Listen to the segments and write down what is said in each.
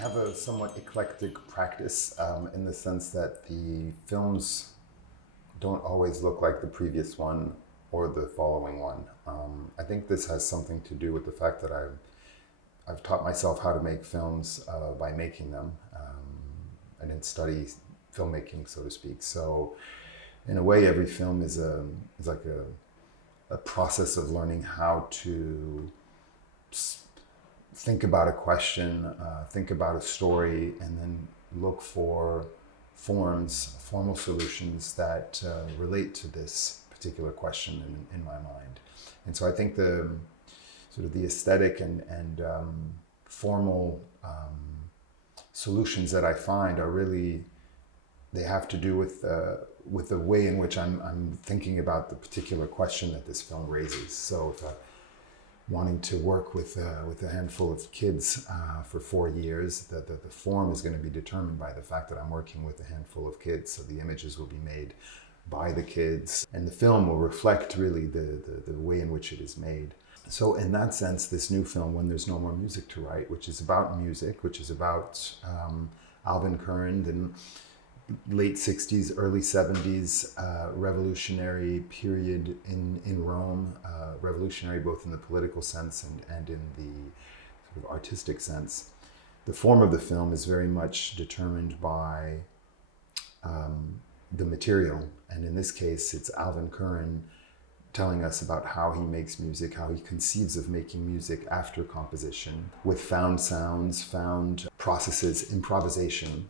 have a somewhat eclectic practice in the sense that the films don't always look like the previous one or the following one. I think this has something to do with the fact that I've taught myself how to make films by making them. I didn't study filmmaking, so to speak. So in a way, every film is like a process of learning how to think about a question, think about a story, and then look for formal solutions that relate to this particular question in my mind. And so I think the sort of the aesthetic and formal solutions that I find are really, they have to do with the way in which I'm thinking about the particular question that this film raises. So if wanting to work with a handful of kids for 4 years, the form is going to be determined by the fact that I'm working with a handful of kids. So the images will be made by the kids, and the film will reflect really the way in which it is made. So in that sense, this new film, When There's No More Music to Write, which is about music, which is about Alvin Curran, and late 60s, early 70s revolutionary period in Rome, revolutionary both in the political sense and in the sort of artistic sense. The form of the film is very much determined by the material, and in this case it's Alvin Curran telling us about how he makes music, how he conceives of making music after composition, with found sounds, found processes, improvisation.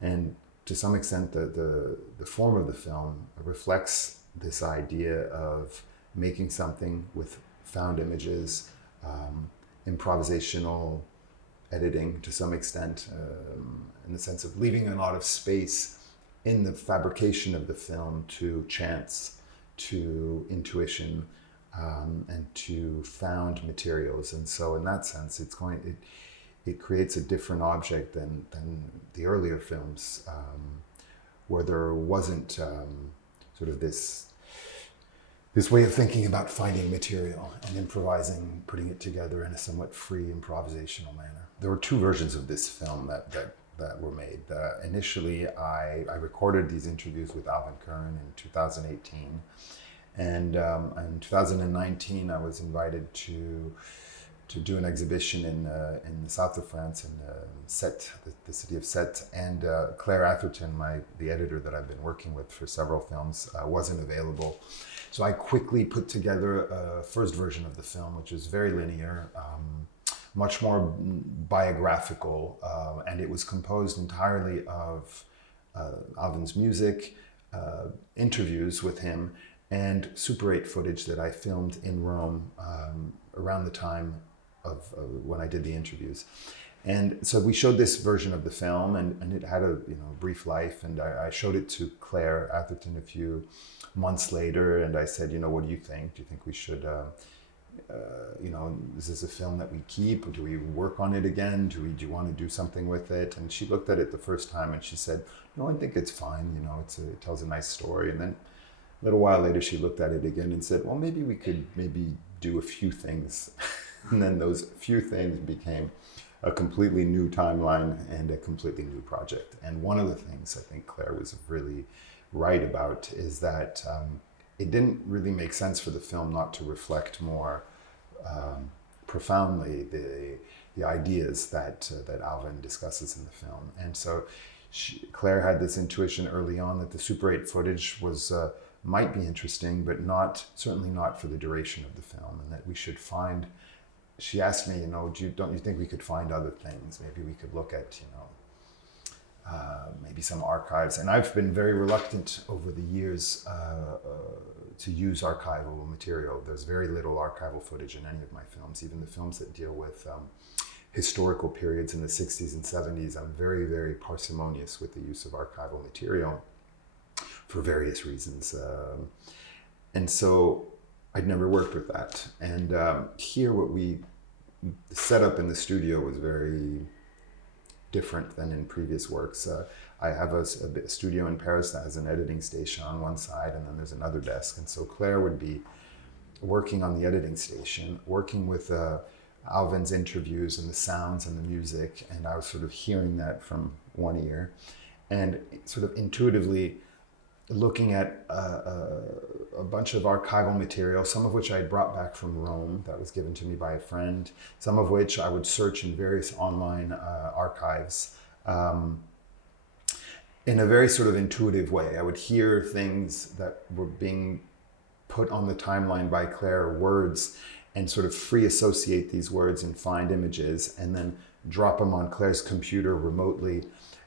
And to some extent, the form of the film reflects this idea of making something with found images, improvisational editing to some extent, in the sense of leaving a lot of space in the fabrication of the film to chance, to intuition, and to found materials. And so in that sense, it creates a different object than the earlier films, where there wasn't sort of this way of thinking about finding material and improvising, putting it together in a somewhat free improvisational manner. There were 2 versions of this film that were made. Initially, I recorded these interviews with Alvin Curran in 2018, and in 2019 I was invited to do an exhibition in the south of France, in Sète, the city of Sète, and Claire Atherton, the editor that I've been working with for several films, wasn't available. So I quickly put together a first version of the film, which is very linear, much more biographical, and it was composed entirely of Alvin's music, interviews with him, and Super 8 footage that I filmed in Rome around the time of when I did the interviews. And so we showed this version of the film, and it had a brief life, and I showed it to Claire Atherton a few months later, and I said, what do you think? Do you think we should is this a film that we keep, or do we work on it again? Do you want to do something with it? And she looked at it the first time and she said, no, I think it's fine. It tells a nice story. And then a little while later, she looked at it again and said, well, maybe we could do a few things. And then those few things became a completely new timeline and a completely new project. And one of the things I think Claire was really right about is that it didn't really make sense for the film not to reflect more profoundly the ideas that Alvin discusses in the film. And so Claire had this intuition early on that the Super 8 footage might be interesting, but certainly not for the duration of the film, and that we should find. She asked me, don't you think we could find other things? Maybe we could look at, maybe some archives. And I've been very reluctant over the years to use archival material. There's very little archival footage in any of my films, even the films that deal with historical periods in the 60s and 70s. I'm very, very parsimonious with the use of archival material for various reasons. And so I'd never worked with that. And here the setup in the studio was very different than in previous works. I have a studio in Paris that has an editing station on one side, and then there's another desk. And so Claire would be working on the editing station, working with Alvin's interviews and the sounds and the music, and I was sort of hearing that from one ear, and sort of intuitively looking at a bunch of archival material, some of which I had brought back from Rome that was given to me by a friend, some of which I would search in various online archives in a very sort of intuitive way. I would hear things that were being put on the timeline by Claire, words, and sort of free associate these words and find images, and then drop them on Claire's computer remotely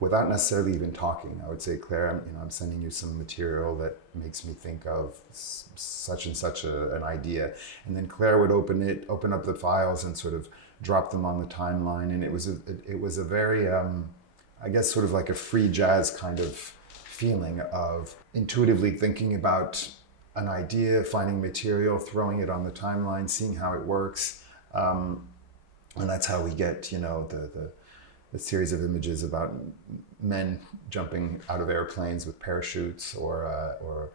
without necessarily even talking. I would say, Claire, I'm sending you some material that makes me think of such and such an idea. And then Claire would open up the files and sort of drop them on the timeline. And it was a very, I guess, sort of like a free jazz kind of feeling of intuitively thinking about an idea, finding material, throwing it on the timeline, seeing how it works. And that's how we get, the series of images about men jumping out of airplanes with parachutes, or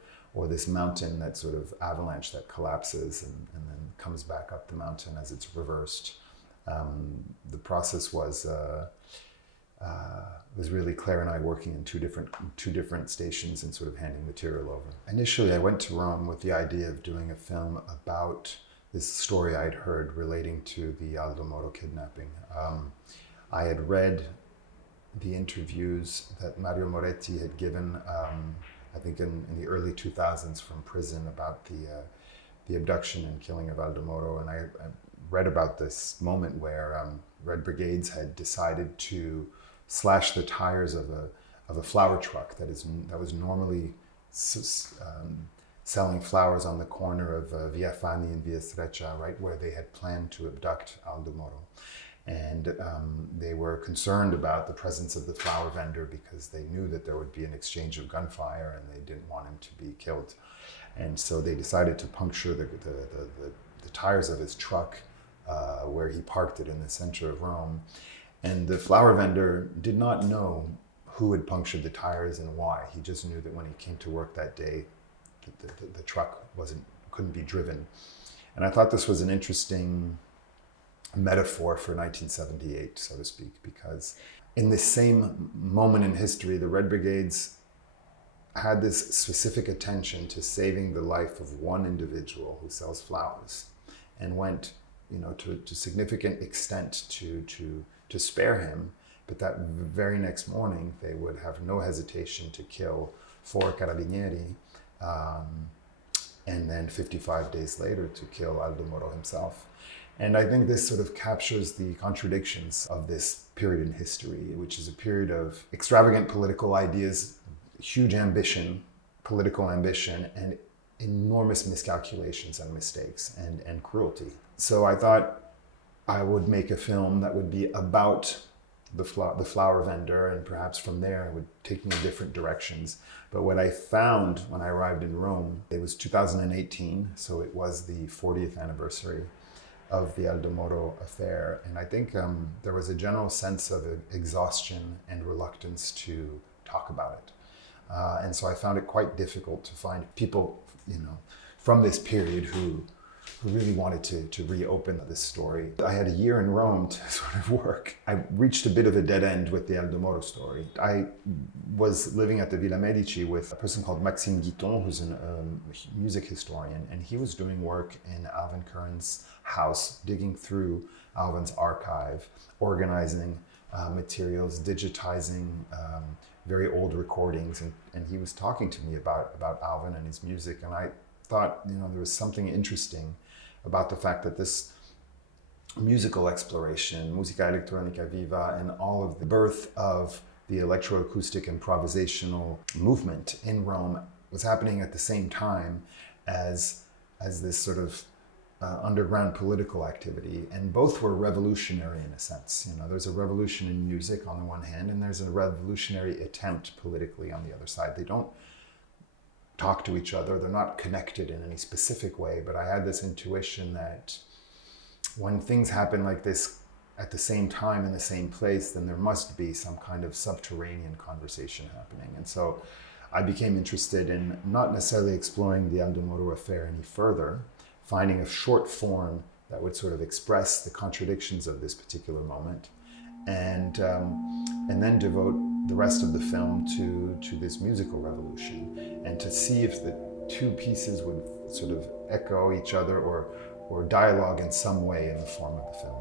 this mountain, that sort of avalanche that collapses and then comes back up the mountain as it's reversed. The process was really Claire and I working in two different stations and sort of handing material over. Initially, I went to Rome with the idea of doing a film about this story I'd heard relating to the Aldo Moro kidnapping. I had read the interviews that Mario Moretti had given, I think in the early 2000s from prison, about the abduction and killing of Aldo Moro, and I read about this moment where Red Brigades had decided to slash the tires of a flower truck that was normally selling flowers on the corner of Via Fani and Via Streccia, right where they had planned to abduct Aldo Moro. And they were concerned about the presence of the flower vendor because they knew that there would be an exchange of gunfire and they didn't want him to be killed. And so they decided to puncture the tires of his truck where he parked it in the center of Rome. And the flower vendor did not know who had punctured the tires and why. He just knew that when he came to work that day, the truck couldn't be driven. And I thought this was an interesting metaphor for 1978, so to speak, because in this same moment in history, the Red Brigades had this specific attention to saving the life of one individual who sells flowers, and went, to significant extent to spare him. But that very next morning, they would have no hesitation to kill 4 carabinieri, and then 55 days later to kill Aldo Moro himself. And I think this sort of captures the contradictions of this period in history, which is a period of extravagant political ideas, huge ambition, political ambition, and enormous miscalculations and mistakes and cruelty. So I thought I would make a film that would be about the flower vendor, and perhaps from there I would take me in different directions. But what I found when I arrived in Rome, it was 2018, so it was the 40th anniversary of the Aldo Moro affair. And I think there was a general sense of exhaustion and reluctance to talk about it. And so I found it quite difficult to find people, from this period who really wanted to reopen this story. I had a year in Rome to sort of work. I reached a bit of a dead end with the Aldo Moro story. I was living at the Villa Medici with a person called Maxime Guiton, who's a music historian, and he was doing work in Alvin Curran's house, digging through Alvin's archive, organizing materials, digitizing very old recordings, and he was talking to me about Alvin and his music, and I thought, there was something interesting about the fact that this musical exploration, musica elettronica viva, and all of the birth of the electroacoustic improvisational movement in Rome was happening at the same time as this sort of underground political activity, and both were revolutionary in a sense. There's a revolution in music on the one hand, and there's a revolutionary attempt politically on the other side. They don't talk to each other, they're not connected in any specific way, but I had this intuition that when things happen like this at the same time in the same place, then there must be some kind of subterranean conversation happening. And so I became interested in not necessarily exploring the Aldo Moro affair any further, finding a short form that would sort of express the contradictions of this particular moment, and then devote the rest of the film to this musical revolution, and to see if the two pieces would sort of echo each other or dialogue in some way in the form of the film.